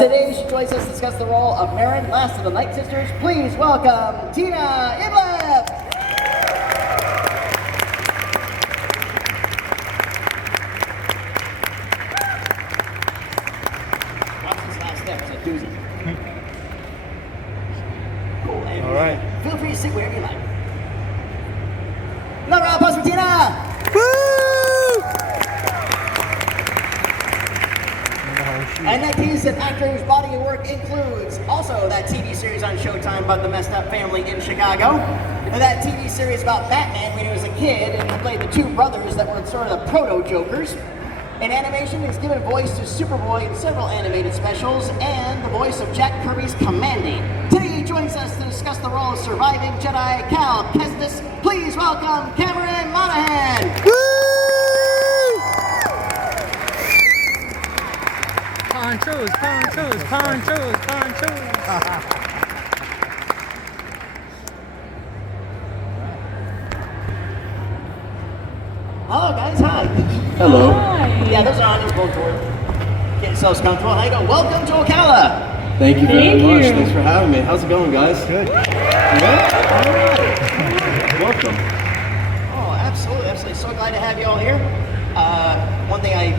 Today she joins us to discuss the role of Marin, last of the Night Sisters. Please welcome Tina Ivlev! Watch this last step, it's a doozy. Cool, and all right. Feel free to sit wherever you like. Another round of applause for Tina! Woo! And that case, an actor whose body of work includes also that TV series on Showtime about the messed up family in Chicago, and that TV series about Batman when he was a kid and he played the two brothers that were sort of the proto-Jokers. In animation, he's given voice to Superboy in several animated specials, and the voice of Jack Kirby's Commandy. Today he joins us to discuss the role of surviving Jedi Cal Kestis. Please welcome Cameron Monaghan! Woo! Ponchos, ponchos, ponchos, ponchos. Hello guys, hi. Hello. Hi. Yeah, those are on your both door. Get yourselves comfortable. How you doing? Welcome to Ocala. Thank you very Thank much. you. Thanks for having me. How's it going, guys? Good. Yeah? All right. Welcome. Oh, absolutely, absolutely. So glad to have you all here. One thing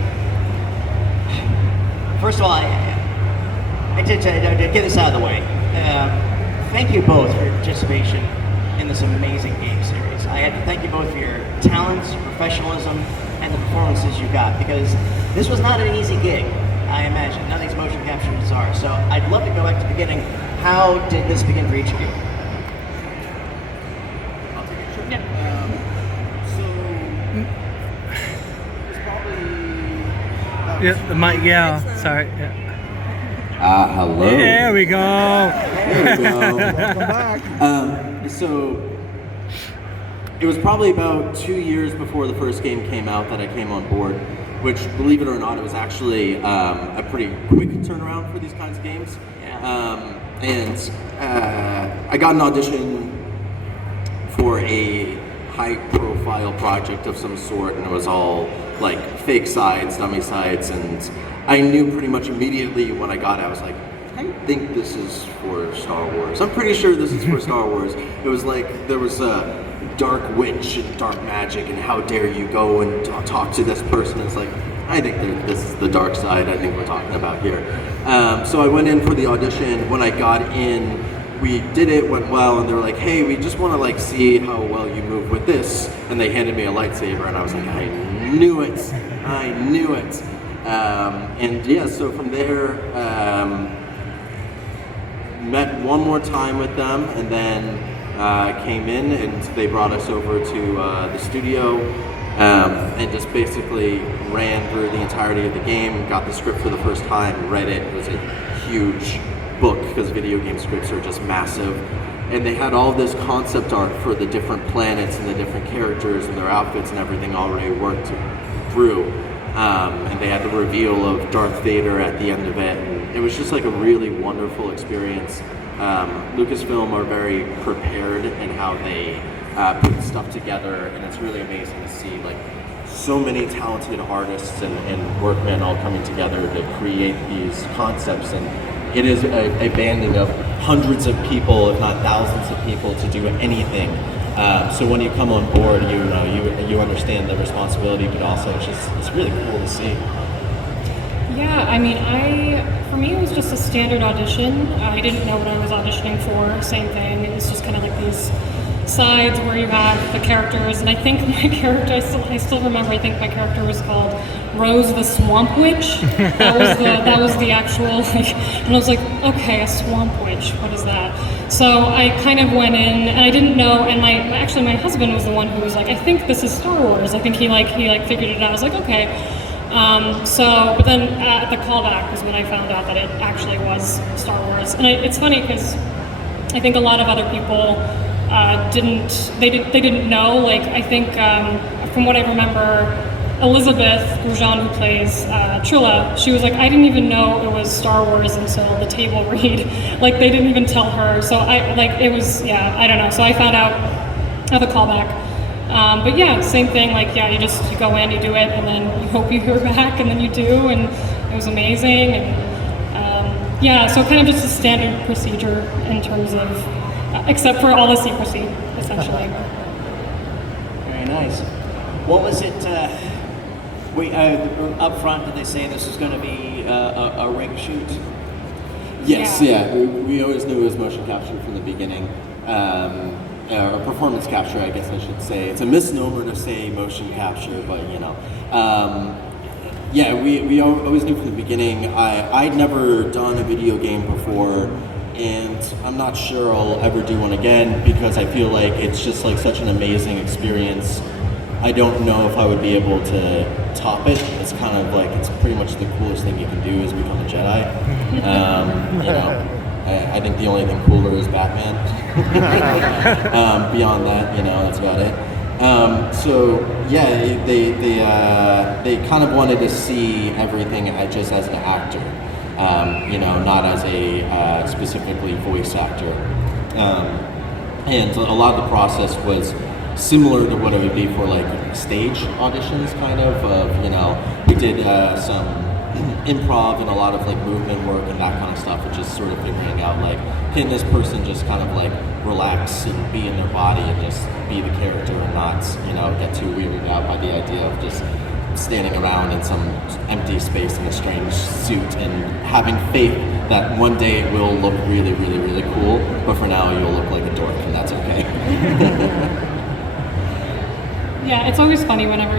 first of all, I did get this out of the way. Thank you both for your participation in this amazing game series. I had to thank you both for your talents, your professionalism, and the performances you got, because this was not an easy gig, I imagine. None of these motion captures are. So I'd love to go back to the beginning. How did this begin for each of you? I'll take it. Sure. Yeah. So, it's probably about Yeah, the mic, yeah, sorry. Yeah. hello. There we go. There we go. Welcome back. So, it was probably about 2 years before the first game came out that I came on board, which, believe it or not, it was actually a pretty quick turnaround for these kinds of games. I got an audition for a high-profile project of some sort, and it was all like fake sides, dummy sides, and I knew pretty much immediately when I got it, I was like, I think this is for Star Wars. I'm pretty sure this is for Star Wars. It was like there was a dark witch and dark magic, and how dare you go and talk to this person. It's like, I think this is the dark side I think we're talking about here. So I went in for the audition. When I got in, we did it, went well, and they were like, hey, we just want to like see how well you move with this. And they handed me a lightsaber, and I was like, I knew it. I knew it. And yeah, so from there, met one more time with them, and then came in, and they brought us over to the studio, and just basically ran through the entirety of the game, got the script for the first time, read it. It was a huge book because video game scripts are just massive, and they had all this concept art for the different planets and the different characters and their outfits and everything already worked through. And they had the reveal of Darth Vader at the end of it, and it was just like a really wonderful experience. Lucasfilm are very prepared in how they put stuff together, and it's really amazing to see like so many talented artists and workmen all coming together to create these concepts. And it is a banding of hundreds of people, if not thousands of people, to do anything. So when you come on board, you understand the responsibility, but also it's really cool to see. Yeah, I mean, for me, it was just a standard audition. I didn't know what I was auditioning for. Same thing. It was just kind of like these sides where you have the characters, and I think my character, I still remember. I think my character was called Rose the Swamp Witch. That was the actual. And I was like, okay, a swamp witch. What is that? So I kind of went in, and I didn't know. And my husband was the one who was like, I think this is Star Wars. I think he figured it out. I was like, okay. But then at the callback was when I found out that it actually was Star Wars. And it's funny because I think a lot of other people didn't know. Like, I think from what I remember, Elizabeth Grosjean, who plays Trilla, she was like, I didn't even know it was Star Wars until the table read. Like, they didn't even tell her. So I don't know. So I found out at the callback. But yeah, same thing, you go in, you do it, and then you hope you hear back, and then you do, and it was amazing. And Yeah, so kind of just a standard procedure in terms of, except for all the secrecy, essentially. Very nice. What was it? Up front, did they say this was going to be a rig shoot? Yes, yeah. We always knew it was motion capture from the beginning. Or performance capture, I guess I should say. It's a misnomer to say motion capture, but you know. Yeah, we always knew from the beginning. I'd never done a video game before, and I'm not sure I'll ever do one again because I feel like it's just like such an amazing experience. I don't know if I would be able to top it. It's kind of like, it's pretty much the coolest thing you can do is become a Jedi. You know, I think the only thing cooler is Batman. Beyond that, you know, that's about it. So yeah, they kind of wanted to see everything just as an actor, you know, not as a specifically voice actor. And a lot of the process was similar to what it would be for like stage auditions, kind of you know, we did some improv and a lot of like movement work and that kind of stuff, which is sort of figuring out like, can this person just kind of like relax and be in their body and just be the character and not, you know, get too weirded out by the idea of just standing around in some empty space in a strange suit and having faith that one day it will look really, really, really cool, but for now you'll look like a dork and that's okay. Yeah, it's always funny whenever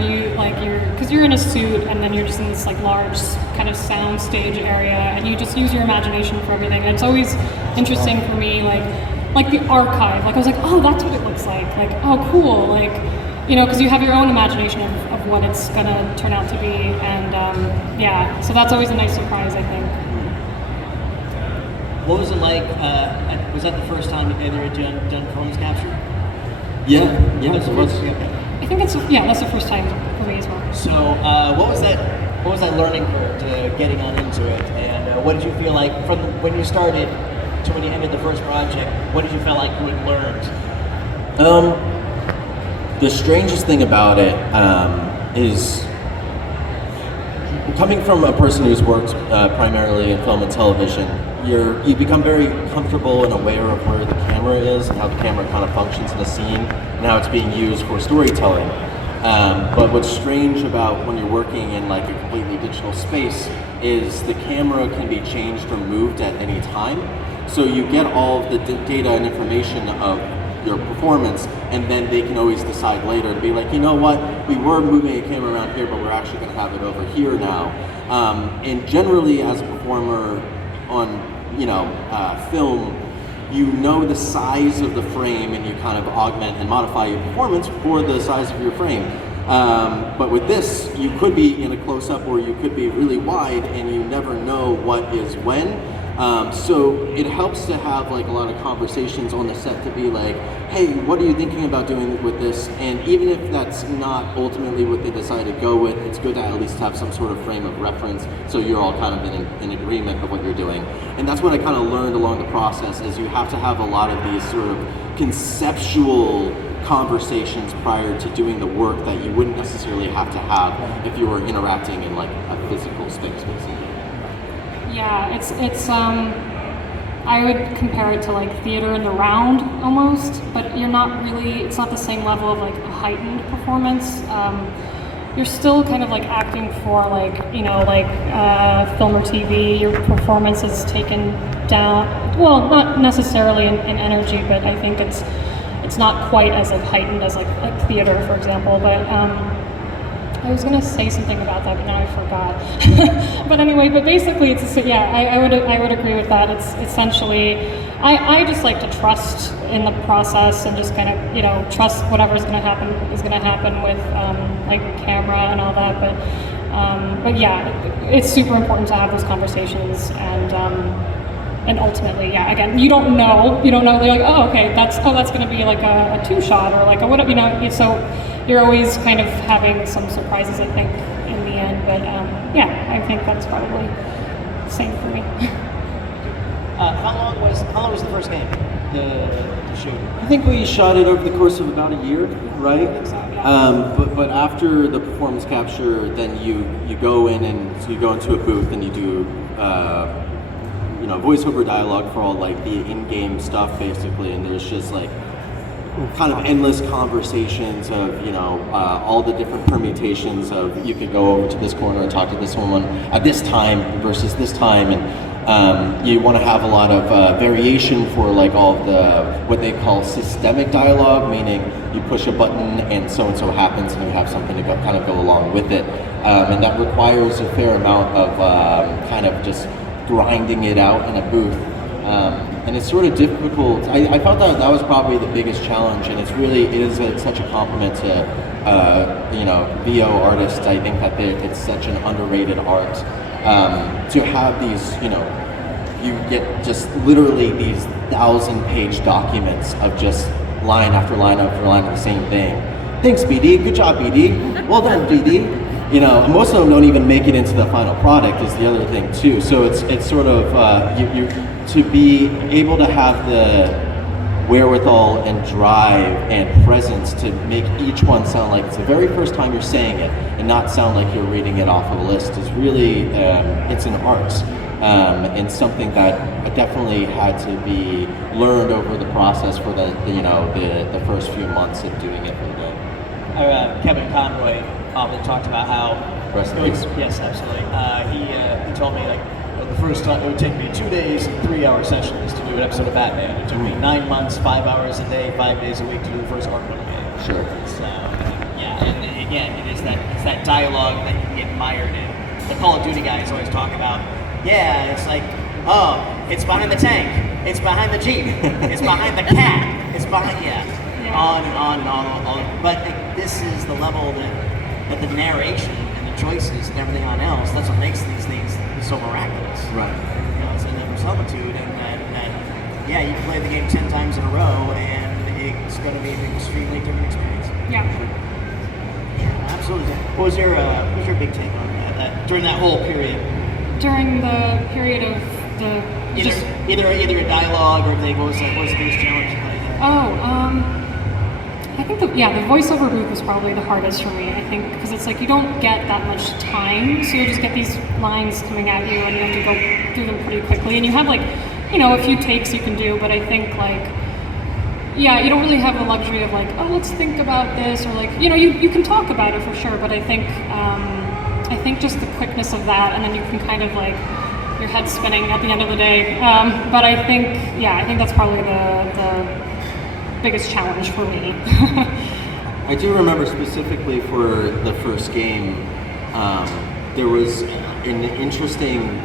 because you're in a suit and then you're just in this like large kind of sound stage area and you just use your imagination for everything. And it's always interesting for me, like the archive. Like I was like, oh, that's what it looks like. Like, oh, cool. Like, you know, because you have your own imagination of what it's gonna turn out to be. And yeah, so that's always a nice surprise, I think. What was it like? Was that the first time either had done performance capture? Yeah, it was. Okay. I think that's the first time for me as well. So, what was that learning curve to getting on into it, and what did you feel like from when you started to when you ended the first project? What did you feel like you had learned? The strangest thing about it is coming from a person who's worked primarily in film and television. You become very comfortable and aware of where the camera is and how the camera kind of functions in the scene and how it's being used for storytelling. But what's strange about when you're working in like a completely digital space is the camera can be changed or moved at any time. So you get all of the data and information of your performance, and then they can always decide later to be like, you know what, we were moving a camera around here, but we're actually going to have it over here now. And generally, as a performer on film, you know the size of the frame and you kind of augment and modify your performance for the size of your frame. But with this, you could be in a close-up or you could be really wide and you never know what is when. So it helps to have like a lot of conversations on the set to be like, hey, what are you thinking about doing with this? And even if that's not ultimately what they decide to go with, it's good to at least have some sort of frame of reference so you're all kind of in agreement of what you're doing. And that's what I kind of learned along the process is you have to have a lot of these sort of conceptual conversations prior to doing the work that you wouldn't necessarily have to have if you were interacting in like a physical space, basically. Yeah, it's I would compare it to like theater in the round almost, but you're not really, it's not the same level of like a heightened performance. You're still kind of like acting for like, film or TV. Your performance is taken down, well, not necessarily in energy, but I think it's not quite as like heightened as like theater, for example, but I was going to say something about that, but now I forgot. But anyway, but basically, I would agree with that. It's essentially, I just like to trust in the process and just kind of, trust whatever's going to happen is going to happen with like camera and all that. But yeah, it's super important to have those conversations and ultimately, yeah, again, you don't know, they're like, oh, okay, that's going to be like a two shot or like a whatever, so you're always kind of having some surprises, I think, in the end, but yeah, I think that's probably the same for me. How long was the first game, the shoot? I think we shot it over the course of about a year, right? I think so, yeah. But after the performance capture, then you go in and so you go into a booth and you do voiceover dialogue for all like the in-game stuff basically, and there's just like kind of endless conversations of all the different permutations of you could go over to this corner and talk to this woman at this time versus this time, and you want to have a lot of variation for like all of the what they call systemic dialogue, meaning you push a button and so happens, and you have something to kind of go along with it, and that requires a fair amount of kind of just grinding it out in a booth. And it's sort of difficult. I felt that was probably the biggest challenge, and it is such a compliment to VO artists. I think that it's such an underrated art. To have these, you get just literally these 1,000-page documents of just line after line after line of the same thing. Thanks, BD. Good job, BD. Well done, BD. Most of them don't even make it into the final product is the other thing too. So it's sort of you to be able to have the wherewithal and drive and presence to make each one sound like it's the very first time you're saying it and not sound like you're reading it off of a list is really it's an art, and something that definitely had to be learned over the process for the first few months of doing it for the game. Kevin Conroy often talked about how yes, absolutely. He told me like the first time it would take me 2 days and 3-hour sessions to do an episode of Batman. It took me 9 months, 5 hours a day, 5 days a week to do the first Arkham game. Sure. So yeah, and again, it's that dialogue that you can get mired in. The Call of Duty guys always talk about. Yeah, it's like, oh, it's behind the tank, it's behind the Jeep, it's behind the cat, it's behind on. But this is the level that the narration and the choices and everything on else. That's what makes these things so miraculous. Right. It's in the solitude, and yeah, you can play the game 10 times in a row, and it's going to be an extremely different experience. Yeah. Absolutely. What was your big take on that during that whole period? During the period of the either a dialogue or what was the biggest challenge you played? I think the voiceover booth was probably the hardest for me. I think because it's like you don't get that much time, so you just get these lines coming at you, and you have to go through them pretty quickly. And you have like, a few takes you can do, but I think like, you don't really have the luxury of like, oh, let's think about this, or like, you can talk about it for sure, but I think just the quickness of that, and then you can kind of like your head spinning at the end of the day. But I think that's probably the biggest challenge for me. I do remember specifically for the first game, there was an interesting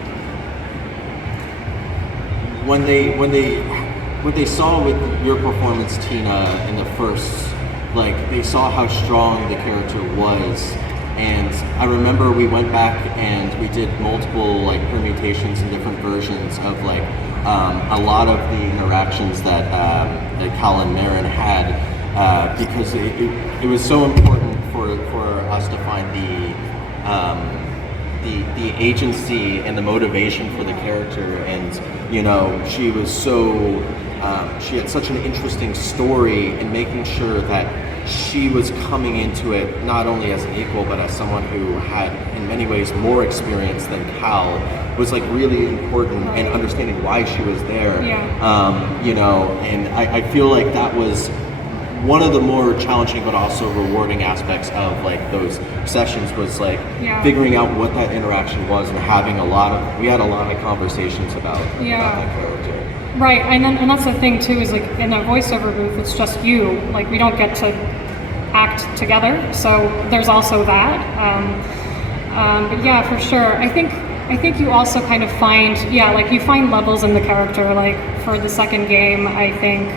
when they saw with your performance, Tina, in the first, like they saw how strong the character was, and I remember we went back and we did multiple like permutations and different versions of like a lot of the interactions that Cal and Marin had, because it was so important for us to find the agency and the motivation for the character, and she was so she had such an interesting story, and making sure that she was coming into it not only as an equal but as someone who had in many ways more experience than Cal was like really important, and understanding why she was there. And I feel like that was one of the more challenging but also rewarding aspects of like those sessions, was like figuring out what that interaction was, and having we had a lot of conversations about that character. Right, and that's the thing too, is like in a voiceover booth, it's just you. Like we don't get to act together, so there's also that. But yeah, for sure. I think you also kind of find, you find levels in the character. Like for the second game, I think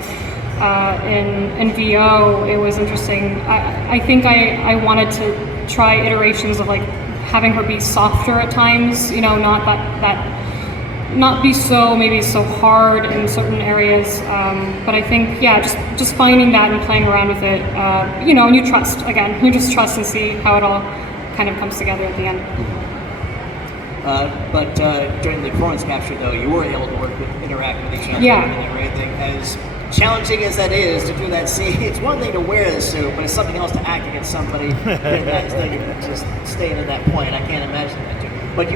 in VO, it was interesting. I think I wanted to try iterations of like having her be softer at times, not be so hard in certain areas, but I think just finding that and playing around with it, and you just trust and see how it all kind of comes together at the end. But during the performance capture, though, you were able to interact with each other and everything. As challenging as that is to do that scene, it's one thing to wear the suit, but it's something else to act against somebody that's just staying at that point. I can't imagine that too. But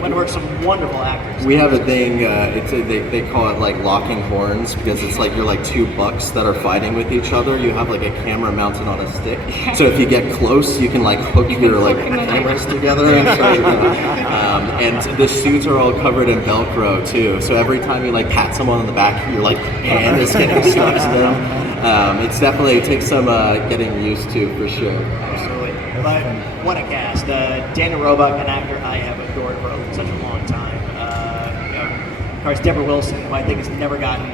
went to work with some wonderful actors. We have a thing. They call it like locking horns because it's like you're like two bucks that are fighting with each other. You have like a camera mounted on a stick, so if you get close, you can like hook your like cameras together. And, and the suits are all covered in Velcro too. So every time you like pat someone on the back, your like hand is getting stuck to them. It's definitely it takes some getting used to for sure. Absolutely. But what a cast. Daniel Roebuck, an actor I have adored for such a long time. Of course, Deborah Wilson, who I think has never gotten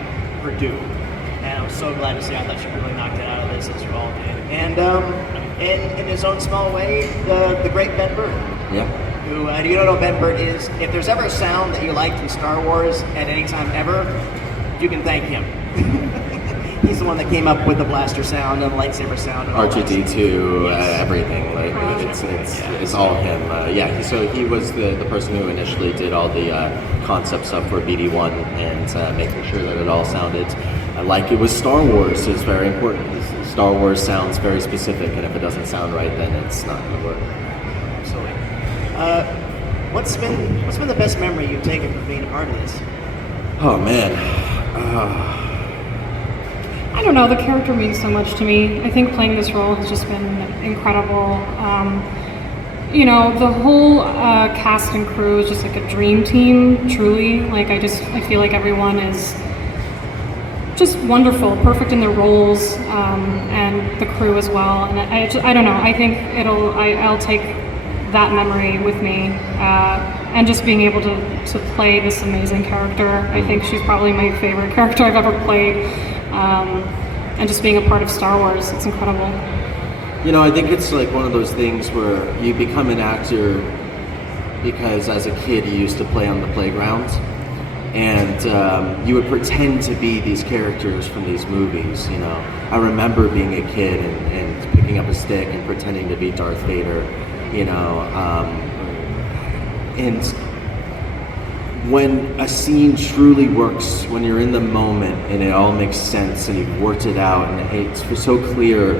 her due. And I was so glad to see. I thought she really knocked it out of this, as you all did. And in his own small way, the great Ben Burtt. Yeah. Who, you don't know who Ben Burtt is? If there's ever a sound that you liked in Star Wars at any time ever, you can thank him. He's the one that came up with the blaster sound and the lightsaber sound. And R2D2, yes. Everything. Like it's all him. So he was the person who initially did all the concept stuff for BD1 and making sure that it all sounded like it was Star Wars is very important. Star Wars sounds very specific, and if it doesn't sound right, then it's not going to work. Absolutely. What's been the best memory you've taken from being a part of this? Oh man. I don't know, the character means so much to me. I think playing this role has just been incredible. The whole cast and crew is just like a dream team, truly. Like I feel like everyone is just wonderful, perfect in their roles, and the crew as well. And I don't know, I think I'll take that memory with me, and just being able to play this amazing character. I think she's probably my favorite character I've ever played. And just being a part of Star Wars, it's incredible. I think it's like one of those things where you become an actor because as a kid you used to play on the playground, and you would pretend to be these characters from these movies. I remember being a kid and picking up a stick and pretending to be Darth Vader. And when a scene truly works, when you're in the moment and it all makes sense and you've worked it out and it's so clear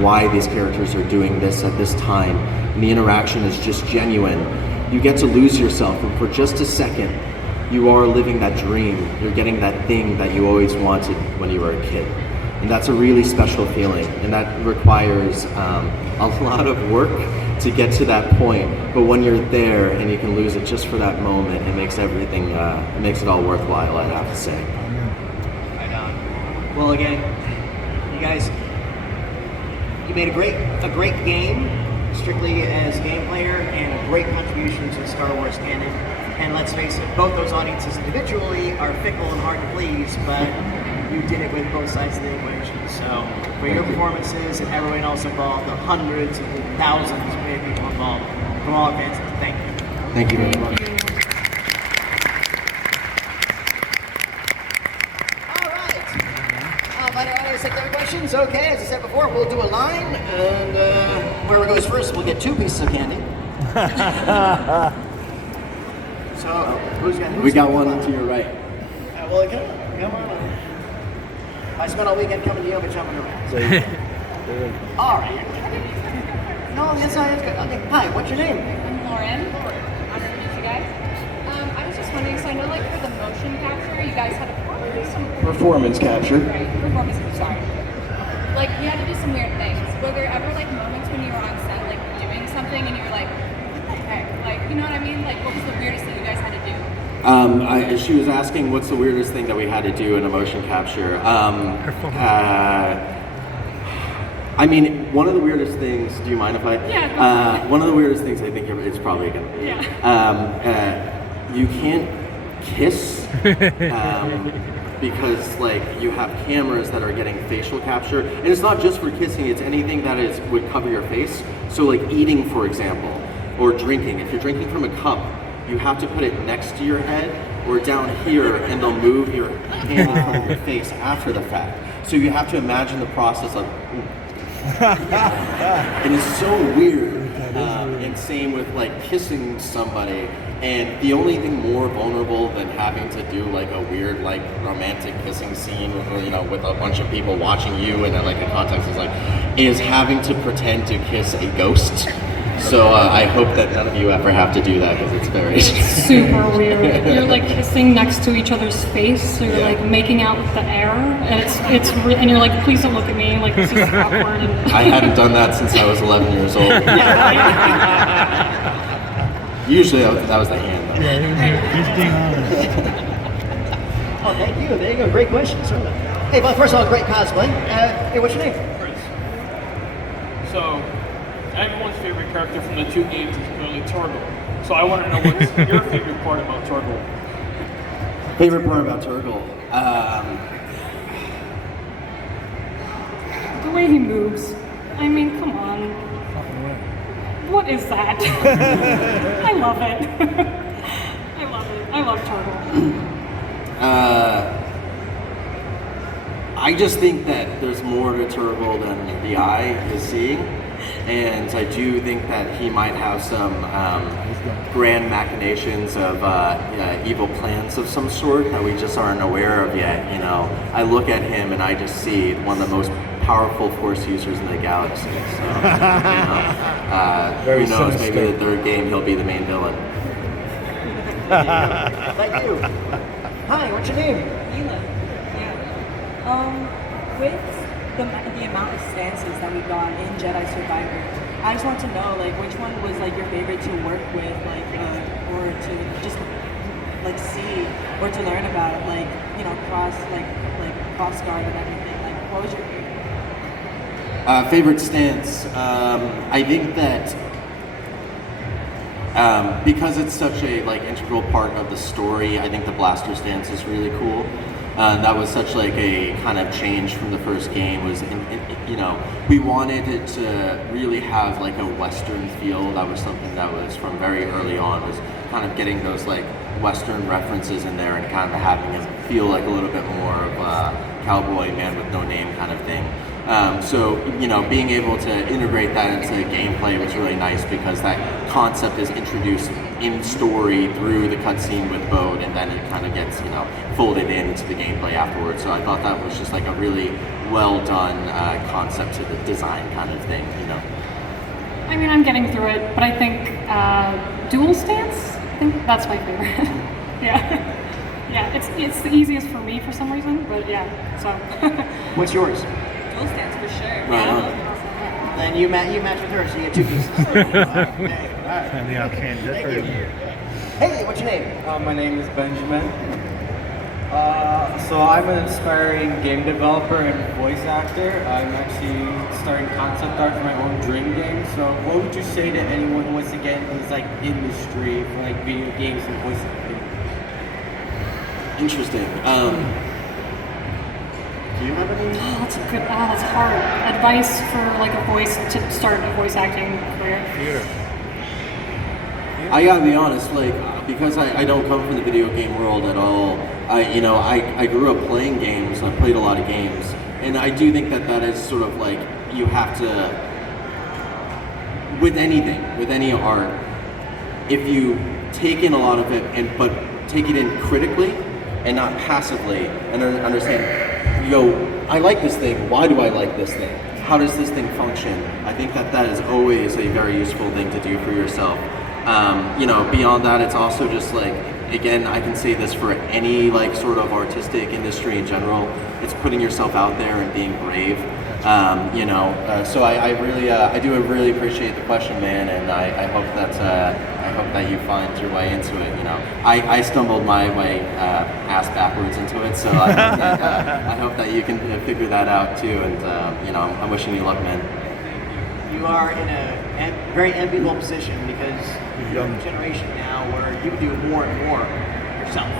why these characters are doing this at this time and the interaction is just genuine, you get to lose yourself, and for just a second you are living that dream. You're getting that thing that you always wanted when you were a kid. And that's a really special feeling, and that requires a lot of work to get to that point. But when you're there and you can lose it just for that moment, it makes everything, it makes it all worthwhile, I'd have to say. Right on. Well, again, you guys, you made a great game, strictly as a game player, and a great contribution to the Star Wars canon. And let's face it, both those audiences individually are fickle and hard to please, but you did it with both sides of the equation. So for your performances and everyone else involved, the hundreds and thousands of people involved, from all fans, thank you. Thank you very much. All right. I'll let our audience take their questions. Okay, as I said before, we'll do a line, and whoever goes first will get 2 pieces of candy. So who's We got one to your right. Well, come on. I spent all weekend coming to you and jumping around. All right. No, that's not good. Okay. Hi, what's your name? I'm Lauren. Nice to meet you guys. I was just wondering, so I know like for the motion capture, you guys had to do some Performance capture. right, performance. Sorry. Like you had to do some weird things. Were there ever like moments when you were on set, like doing something, and you were like, what the heck? Like, you know what I mean? Like, what was the weirdest thing you guys had to do? She was asking what's the weirdest thing that we had to do in a motion capture. I mean, one of the weirdest things, do you mind if I? Yeah. One of the weirdest things I think it's probably going to be, you can't kiss because like you have cameras that are getting facial capture. And it's not just for kissing, it's anything that would cover your face. So like eating, for example, or drinking. If you're drinking from a cup, you have to put it next to your head or down here, and they'll move your hand in front of your face after the fact. So you have to imagine the process of, and it's so weird. And same with like kissing somebody. And the only thing more vulnerable than having to do like a weird like romantic kissing scene with, with a bunch of people watching you and then like the context is having to pretend to kiss a ghost. So I hope that none of you ever have to do that because it's very It's super weird. You're like kissing next to each other's face, so you're like making out with the air, and and you're like, please don't look at me, like this is awkward. And I hadn't done that since I was 11 years old. Usually that was the hand. Though. He's being honest. Oh, thank you. There you go. Great question. So, hey, well, first of all, great cosplay. Hey, what's your name? Chris. So, everyone's favorite character from the two games is clearly Torgal. So I want to know what's your favorite part about Torgal? Favorite part about Torgal? the way he moves. I mean, come on. What is that? I love it. I love it. I love Turtle. I just think that there's more to Turtle than the eye is seeing, and I do think that he might have some grand machinations of evil plans of some sort that we just aren't aware of yet. You know, I look at him and I just see one of the most powerful Force users in the galaxy. So, who knows? Maybe the third game he'll be the main villain. Thank you. Hi, what's your name? Ivlev. Yeah. With the amount of stances that we got in Jedi Survivor, I just want to know, like, which one was like your favorite to work with, like, or to just like see or to learn about, like, you know, cross guard and everything. Like, what was your favorite? Favorite stance? I think that because it's such a integral part of the story, I think the blaster stance is really cool. That was such a kind of change from the first game. We wanted it to really have a Western feel. That was something that was from very early on, was kind of getting those Western references in there and kind of having it feel like a little bit more of a cowboy man with no name kind of thing. So, being able to integrate that into gameplay was really nice because that concept is introduced in story through the cutscene with Bode, and then it kind of gets, folded into the gameplay afterwards. So I thought that was just a really well done concept to the design kind of thing, I mean, I'm getting through it, but I think dual stance, I think that's my favorite. Yeah. Yeah, it's the easiest for me for some reason, but yeah, so. What's yours? Dual stance for sure. Right on. Then you match with her, so you get two pieces. Thank you. Hey, what's your name? My name is Benjamin. So I'm an aspiring game developer and voice actor. I'm actually starting concept art for my own dream game. So what would you say to anyone who wants to get into this industry for video games and voice acting? Interesting. Do you have any? That's good. That's hard. Advice for to start a voice acting career. I gotta be honest, because I don't come from the video game world at all. I grew up playing games. I played a lot of games, and I do think that is sort of you have to, with anything, with any art, if you take in a lot of it but take it in critically and not passively, and understand. You go, I like this thing. Why do I like this thing? How does this thing function? I think that is always a very useful thing to do for yourself. Beyond that, it's also just again, I can say this for any sort of artistic industry in general. It's putting yourself out there and being brave. So I do really appreciate the question, man, and I hope that you find your way into it. I stumbled my way ass backwards into it, so I hope that you can figure that out too. And I'm wishing you luck, man. You are in a very enviable position because you're in a generation now where you can do more and more yourself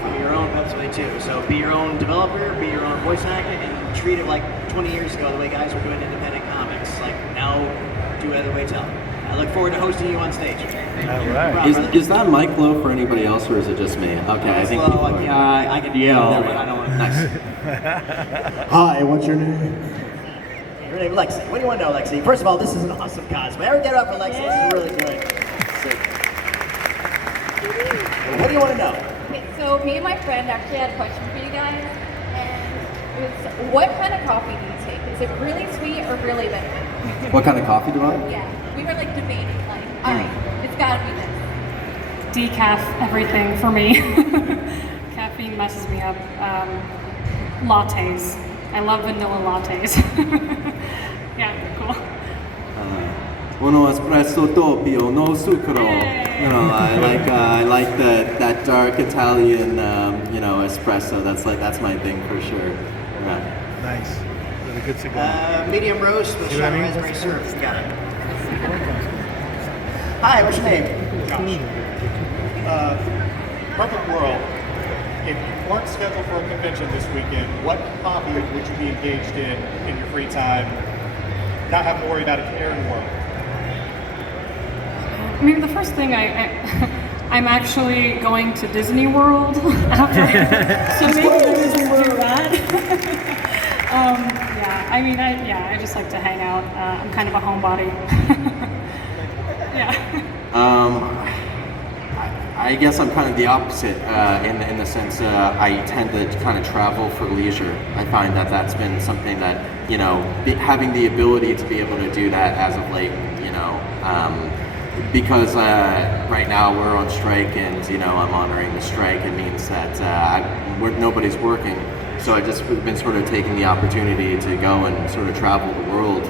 from your own Cosplay too. So be your own developer, be your own voice actor, and treat it like 20 years ago the way guys were doing independent comics. Now do it the way tell. I look forward to hosting you on stage. All right. Is that mic low for anybody else, or is it just me? Okay, I think people are. I can yell, but I don't want to. Nice. Hi, what's your name? Her name Lexi. What do you want to know, Lexi? First of all, this is an awesome cosplay. Everyone get up for Lexi. This is really good. What do you want to know? Okay, so me and my friend actually had a question for you guys, and it was, what kind of coffee do you take? Is it really sweet or really bitter? What kind of coffee do I? Yeah. We were like debating, like, all right, it's gotta be this. Decaf, everything for me. Caffeine messes me up. Lattes. I love vanilla lattes. Yeah, cool. Uno espresso doppio, no sucro. You know, I like that dark Italian, espresso. That's my thing for sure. Yeah. Nice. Really good cigar. Medium roast with See what I shot mean? raspberry syrup. You got it. Hi, what's your name? Perfect world. If you weren't scheduled for a convention this weekend, what hobby would you be engaged in your free time? Not having to worry about a care in the world. I mean, the first thing I'm actually going to Disney World after. So maybe this is where we're at. Yeah, I mean, I just like to hang out. I'm kind of a homebody. Yeah. I guess I'm kind of the opposite in the sense I tend to kind of travel for leisure. I find that that's been something that, having the ability to be able to do that as of late, because right now we're on strike and, I'm honoring the strike. It means that nobody's working. So I just been sort of taking the opportunity to go and sort of travel the world.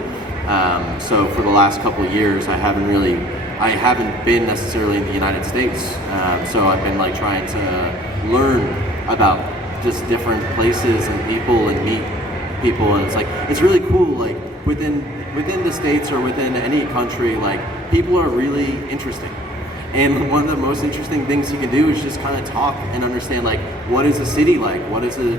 So for the last couple of years, I haven't been necessarily in the United States. So I've been like trying to learn about just different places and people and meet people. And it's really cool. Like within the States or within any country, like people are really interesting. And one of the most interesting things you can do is just kind of talk and understand, like, what is a city like? What is a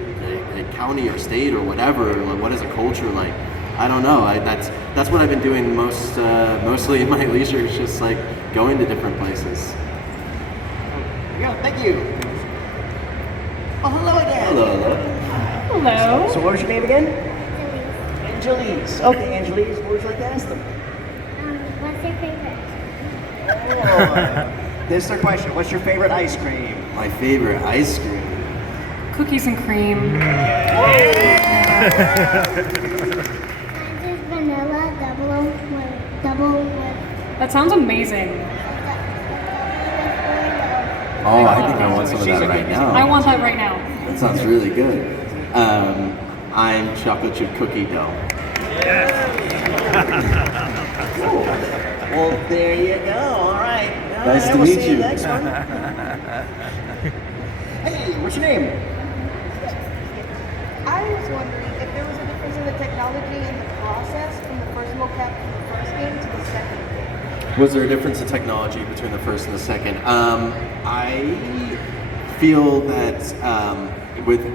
county or state or whatever? Like, what is a culture like? I don't know. That's what I've been doing mostly in my leisure. Is just like going to different places. There you go. Thank you. Oh, hello again. Hello. Hello. So what was your name again? Angelise. Okay, Angelise, what would you like to ask them? What's your favorite? Oh, this is their question. What's your favorite ice cream? My favorite ice cream. Cookies and cream. Mine's is vanilla double with That sounds amazing. Oh, I think I want some of that right now. I want that right now. That sounds really good. I'm chocolate chip cookie dough. Cool. Well, there you go. All right. Nice to we'll meet see you. Next one. Hey, what's your name? I was wondering if there was a difference in the technology and the process from the first mocap from the first game to the second game. Was there a difference in technology between the first and the second? I feel that with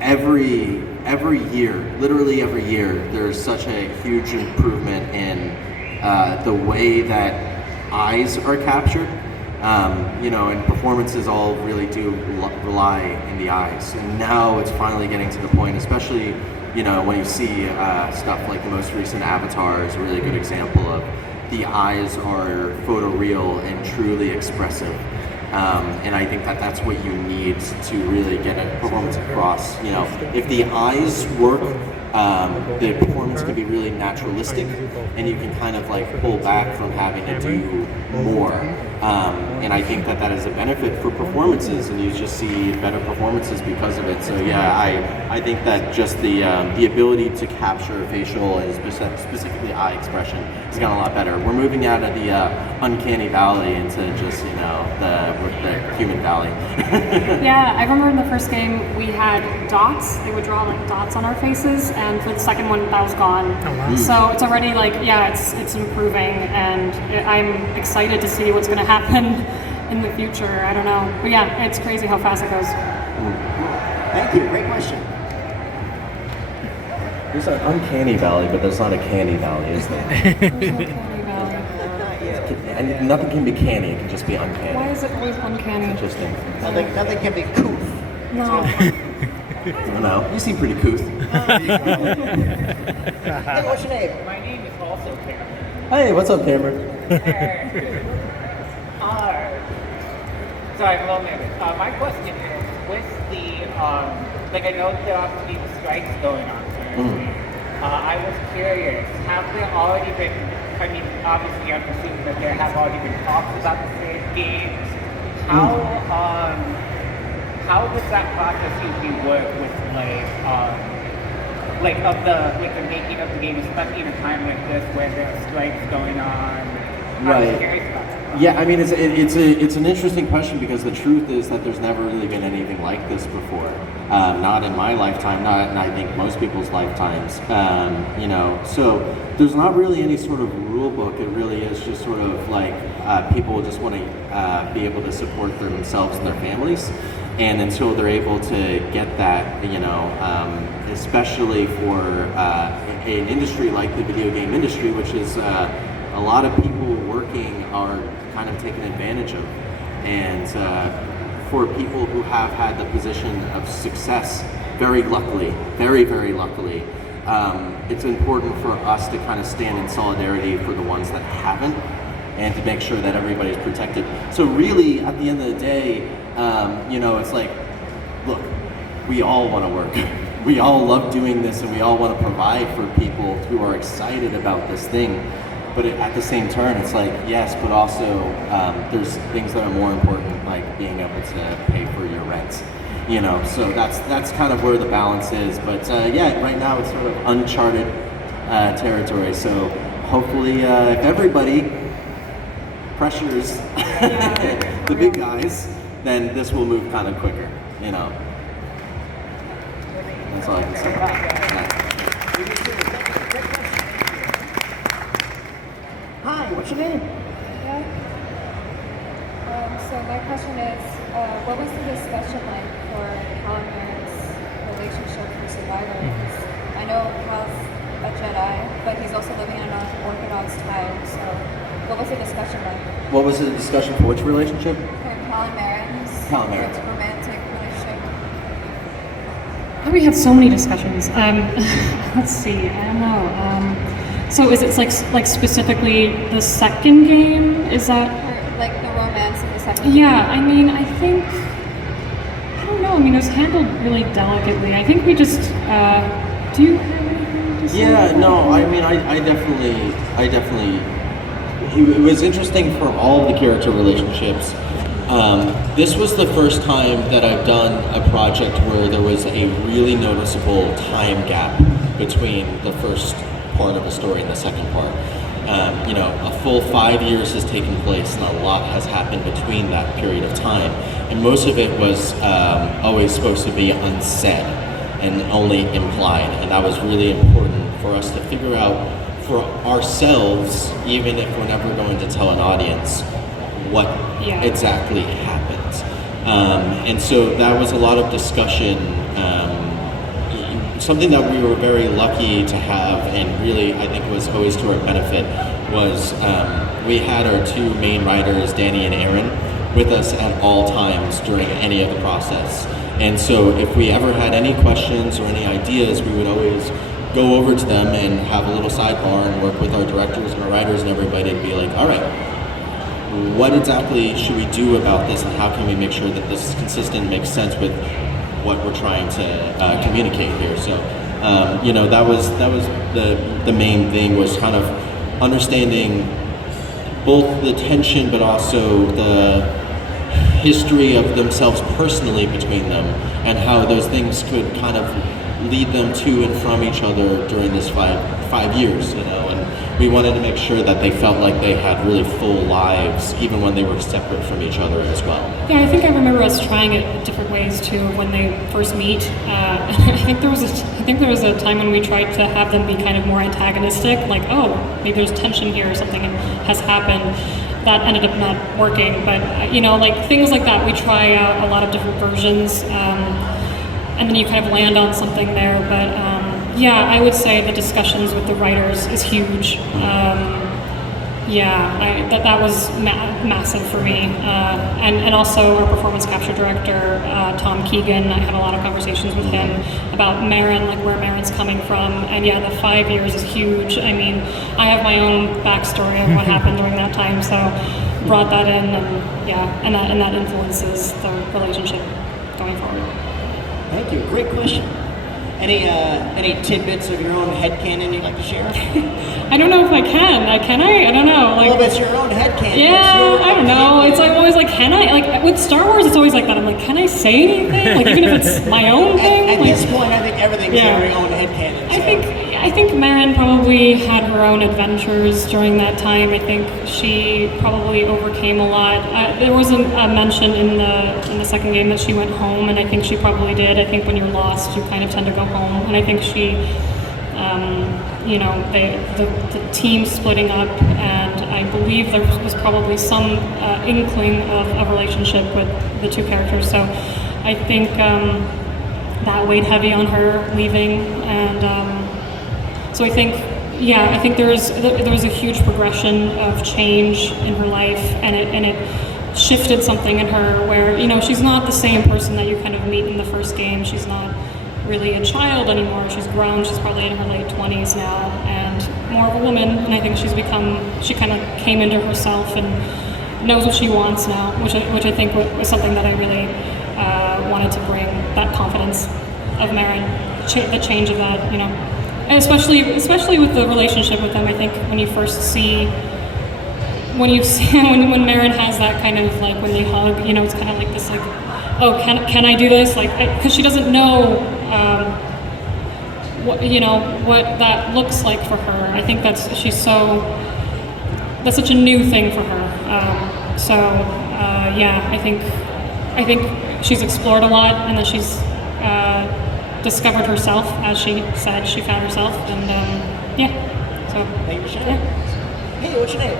every year, literally every year, there's such a huge improvement in the way that eyes are captured. And performances all really do rely in the eyes. And now it's finally getting to the point, especially, when you see stuff like the most recent Avatar is a really good example of the eyes are photoreal and truly expressive. And I think that that's what you need to really get a performance across. If the eyes work, the performance can be really naturalistic, and you can kind of like pull back from having to do more. And I think that is a benefit for performances, and you just see better performances because of it. So yeah, I think that just the ability to capture facial and specifically eye expression has gotten a lot better. We're moving out of the uncanny valley into just the human valley. Yeah, I remember in the first game we had dots. They would draw like dots on our faces, and for the second one that was gone. Oh, wow. So it's already like, yeah, it's improving, and I'm excited to see what's going to happen in the future. I don't know, but yeah, it's crazy how fast it goes. Thank you. Great question. There's an uncanny valley, but there's not a canny valley, is there? There's no Canny Valley. And nothing can be canny, it can just be uncanny. Why is it always uncanny? Interesting. Nothing can be couth. No. I don't know. You seem pretty couth. Hey, what's your name? My name is also Cameron. Hey, what's up, Cameron? Sorry, hello, Megan. My question is, with the, I know there are people strikes going on currently. I was curious, have there already been I mean, obviously I'm assuming that there have already been talks about the games. How does that process usually work with the making of the game, especially in a time like this where there are strikes going on? I'm curious about that. Yeah, I mean, it's an interesting question because the truth is that there's never really been anything like this before. Not in my lifetime, not in I think most people's lifetimes. You know, so there's not really any sort of rule book. It really is just sort of like people just want to be able to support themselves and their families, and until they're able to get that, you know, especially for an industry like the video game industry, which is a lot of people working are kind of taken advantage of. And for people who have had the position of success, very luckily, very, very luckily, it's important for us to kind of stand in solidarity for the ones that haven't, and to make sure that everybody's protected. So really, at the end of the day, you know, it's like, look, we all want to work. We all love doing this, and we all want to provide for people who are excited about this thing. But at the same turn, it's like, yes, but also there's things that are more important, like being able to pay for your rent. You know, so that's kind of where the balance is. But yeah, right now it's sort of uncharted territory. So hopefully, if everybody pressures the big guys, then this will move kind of quicker. You know, that's all I can say. Hi, what's your name? So my question is, what was the discussion like for Cal's relationship for Survivor? Because I know Cal's a Jedi, but he's also living in an Orthodox time. So what was the discussion like? What was the discussion for which relationship? For Cal and Marin's romantic relationship. We had so many discussions. Let's see. I don't know. So is it like specifically the second game? Is that? Or like the romance in the second game? Yeah, I mean, I think, I don't know. I mean, it was handled really delicately. I think we just. Do you have anything to say? Yeah, no. I mean, I definitely. It was interesting for all of the character relationships. This was the first time that I've done a project where there was a really noticeable time gap between the first part of a story and the second part. You know, a full 5 years has taken place and a lot has happened between that period of time. And most of it was always supposed to be unsaid and only implied. And that was really important for us to figure out for ourselves, even if we're never going to tell an audience, what exactly happened. And so that was a lot of discussion. Something that we were very lucky to have, and really I think was always to our benefit, was we had our two main writers, Danny and Aaron, with us at all times during any of the process. And so if we ever had any questions or any ideas, we would always go over to them and have a little sidebar and work with our directors and our writers and everybody to be like, all right, what exactly should we do about this, and how can we make sure that this is consistent and makes sense with what we're trying to communicate here. So, you know, that was the main thing, was kind of understanding both the tension but also the history of themselves personally between them, and how those things could kind of lead them to and from each other during this five years, you know. And we wanted to make sure that they felt like they had really full lives, even when they were separate from each other as well. Yeah, I think I remember us trying it different ways too when they first meet. I think there was a time when we tried to have them be kind of more antagonistic, like, oh, maybe there's tension here or something has happened. That ended up not working, but you know, like things like that, we try out a lot of different versions, and then you kind of land on something there. But yeah, I would say the discussions with the writers is huge. That was massive for me, and also our performance capture director, Tom Keegan. I had a lot of conversations with him about Marin, like where Marin's coming from, and yeah, the 5 years is huge. I mean, I have my own backstory of what happened during that time, so brought that in, and that influences the relationship going forward. Thank you. Great question. Any tidbits of your own headcanon you'd like to share? I don't know if I can. Can I? I don't know. Like, Well, if it's your own headcanon. yeah, I don't know. It's like always like, can I? Like with Star Wars, it's always like that. I'm like, can I say anything? Like even if it's my own thing. At like, this point, I think everything's Yeah. your own headcanon. I think Marin probably had her own adventures during that time. I think she probably overcame a lot. There was a mention in the second game that she went home, and I think she probably did. I think when you're lost, you kind of tend to go home, and I think she, you know, the team splitting up, and I believe there was probably some inkling of a relationship with the two characters. So I think that weighed heavy on her leaving, and. So I think there was a huge progression of change in her life, and it shifted something in her where, you know, she's not the same person that you kind of meet in the first game. She's not really a child anymore. She's grown. She's probably in her late 20s now, and more of a woman. And I think she kind of came into herself and knows what she wants now, which I think was something that I really wanted to bring, that confidence of Marin, the change of that, you know. And especially with the relationship with them, I think when you see when Marin has that kind of like when they hug, you know, it's kind of like this like, oh, can I do this? Like, because she doesn't know what that looks like for her. I think that's such a new thing for her. I think she's explored a lot, and that she's discovered herself, as she said, she found herself, and so. Thank you for sharing. Hey, what's your name?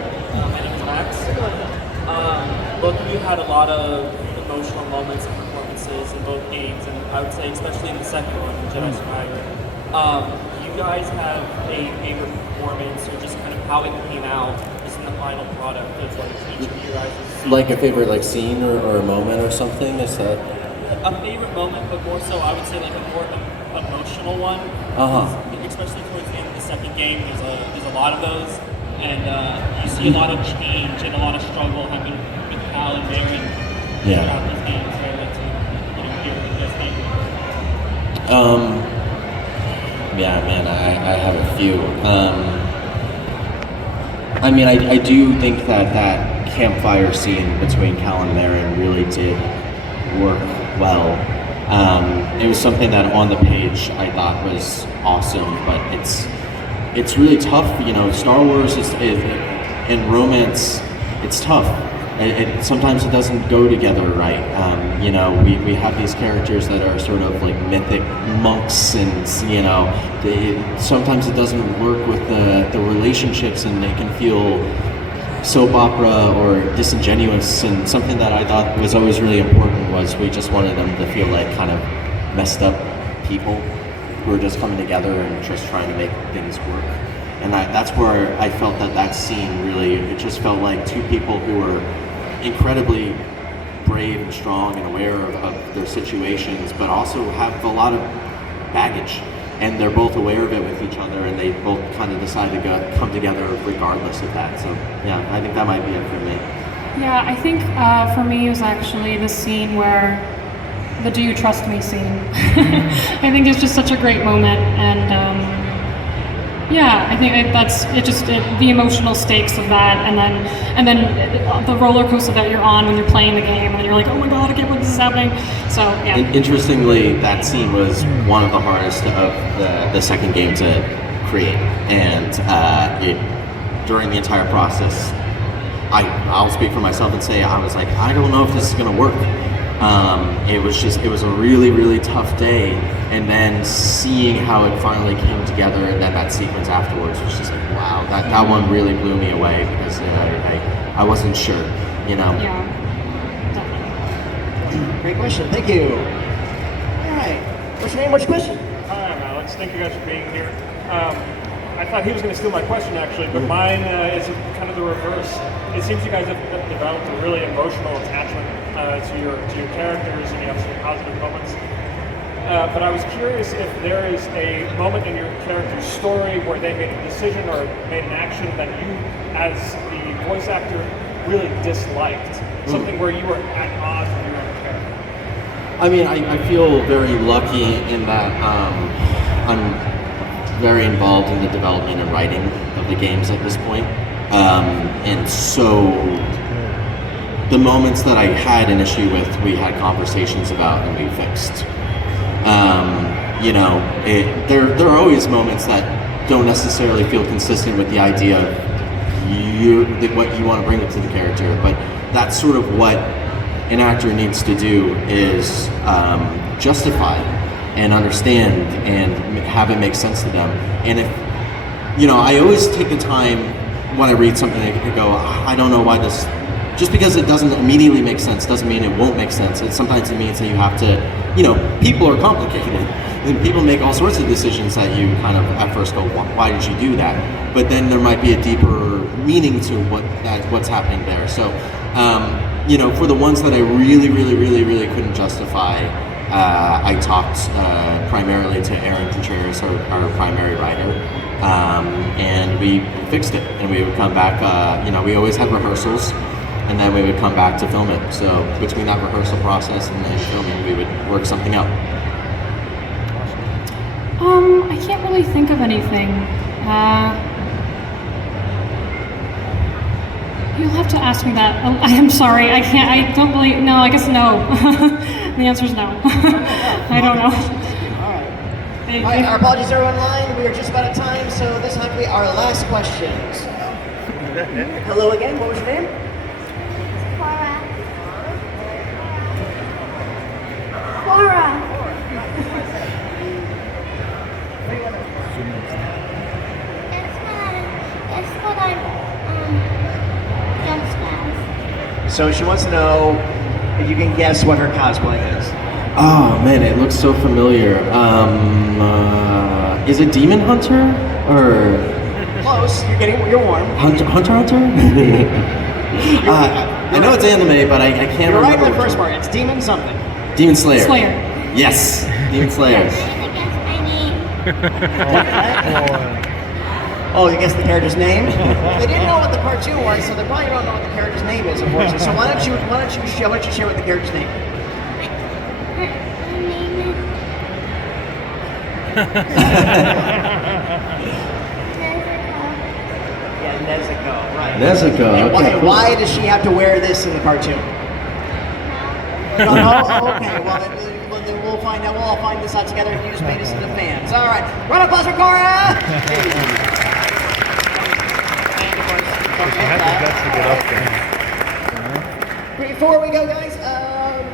My name is Max. Both of you had a lot of emotional moments and performances in both games, and I would say especially in the second one, Jedi Survivor. You guys have a favorite performance, or just kind of how it came out, just in the final product of like each of you guys'. Like a favorite like scene or a moment or something? Is that? A favorite moment, but more so I would say like a more emotional one. Especially towards the end of the second game, there's a lot of those, and you see a lot of change and a lot of struggle happening with Cal and Marin throughout these games. So I'd like to hear what you guys think. Yeah, man, I have a few. I mean, I do think that campfire scene between Cal and Marin really did work well. It was something that on the page I thought was awesome, but it's really tough. You know, Star Wars and romance, it's tough. Sometimes it doesn't go together right. You know, we have these characters that are sort of like mythic monks, and you know, sometimes it doesn't work with the relationships, and they can feel soap opera or disingenuous. And something that I thought was always really important was we just wanted them to feel like kind of messed up people who are just coming together and just trying to make things work. And that's where I felt that scene really, it just felt like two people who were incredibly brave and strong and aware of their situations, but also have a lot of baggage. And they're both aware of it with each other, and they both kind of decide to come together regardless of that. So yeah, I think that might be it for me. Yeah, I think for me it was actually the scene where the "Do you trust me" scene. I think it's just such a great moment, and I think that's it. Just the emotional stakes of that, and then the roller coaster that you're on when you're playing the game, and you're like, oh my god, I can't believe this is happening. So yeah. Interestingly, that scene was one of the hardest of the second game to create, and during the entire process, I'll speak for myself and say I was like, I don't know if this is gonna work. It was a really, really tough day, and then seeing how it finally came together, and then that sequence afterwards was just like, wow, that one really blew me away, because I wasn't sure, you know. Yeah. Great question, thank you. All right, what's your name, what's your question? Hi, I'm Alex, thank you guys for being here. I thought he was going to steal my question actually, but mine is kind of the reverse. It seems you guys have developed a really emotional attachment to your characters, and you have some positive moments. But I was curious if there is a moment in your character's story where they made a decision or made an action that you, as the voice actor, really disliked. Something where you were at odds with your own character. I mean, I feel very lucky in that I'm very involved in the development and writing of the games at this point. And so the moments that I had an issue with, we had conversations about and we fixed. You know, there are always moments that don't necessarily feel consistent with the idea of what you want to bring to the character, but that's sort of what an actor needs to do is justify and understand and have it make sense to them. And if, you know, I always take the time when I read something and go, I don't know why this, just because it doesn't immediately make sense doesn't mean it won't make sense. Sometimes it means that you have to, you know, people are complicated. And people make all sorts of decisions that you kind of at first go, why did you do that? But then there might be a deeper meaning to what's happening there. So, you know, for the ones that I really couldn't justify, I talked primarily to Aaron Contreras, our primary writer, and we fixed it. And we would come back, you know, we always had rehearsals, and then we would come back to film it. So between that rehearsal process and filming, we would work something out. I can't really think of anything. You'll have to ask me that. I am sorry, I can't, I don't really, no, I guess no. The answer is no. I don't know. All right, our apologies to everyone in line. We are just about out of time, so this might be our last questions. Hello again, what was your name? Cora. That's what I'm just as. So she wants to know if you can guess what her cosplay is. Oh man, it looks so familiar. Is it Demon Hunter or Close. You're warm. Hunter? I know it's anime, but I can't You're remember. right in the first part. It's Demon something. Demon Slayer. Slayer. Yes, Demon Slayer. Oh, you guessed the character's name? They didn't know what the cartoon was, so they probably don't know what the character's name is, unfortunately. So why don't you share what the character's name? Yeah, Nezuko, right. Nezuko, And okay, cool. why does she have to wear this in the cartoon? No, okay, well then we'll find out. We'll all find this out together and you just made us into fans. All right, round of applause for Cora! Before we go, guys,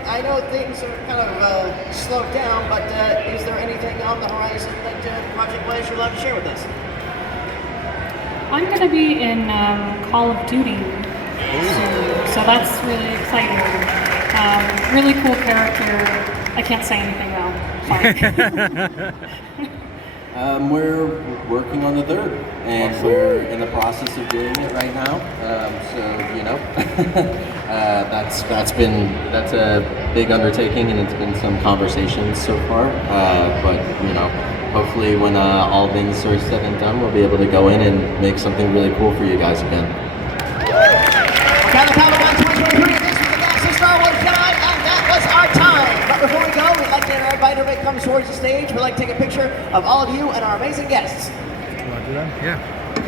I know things are kind of slowed down, but is there anything on the horizon that Project Blaze would love to share with us? I'm going to be in Call of Duty soon, so that's really exciting. Really cool character. I can't say anything though. Sorry. We're working on the third, and we're in the process of doing it right now. So you know, that's a big undertaking, and it's been some conversations so far. But you know, hopefully when all things are said and done, we'll be able to go in and make something really cool for you guys again. Comic-Con 2023, this was the Galaxy Star Wars Jedi, and that was our time. But before we go, we'd like to invite everybody to come towards the stage. We'd like to take a picture of all of you and our amazing guests. You want to do that? Yeah.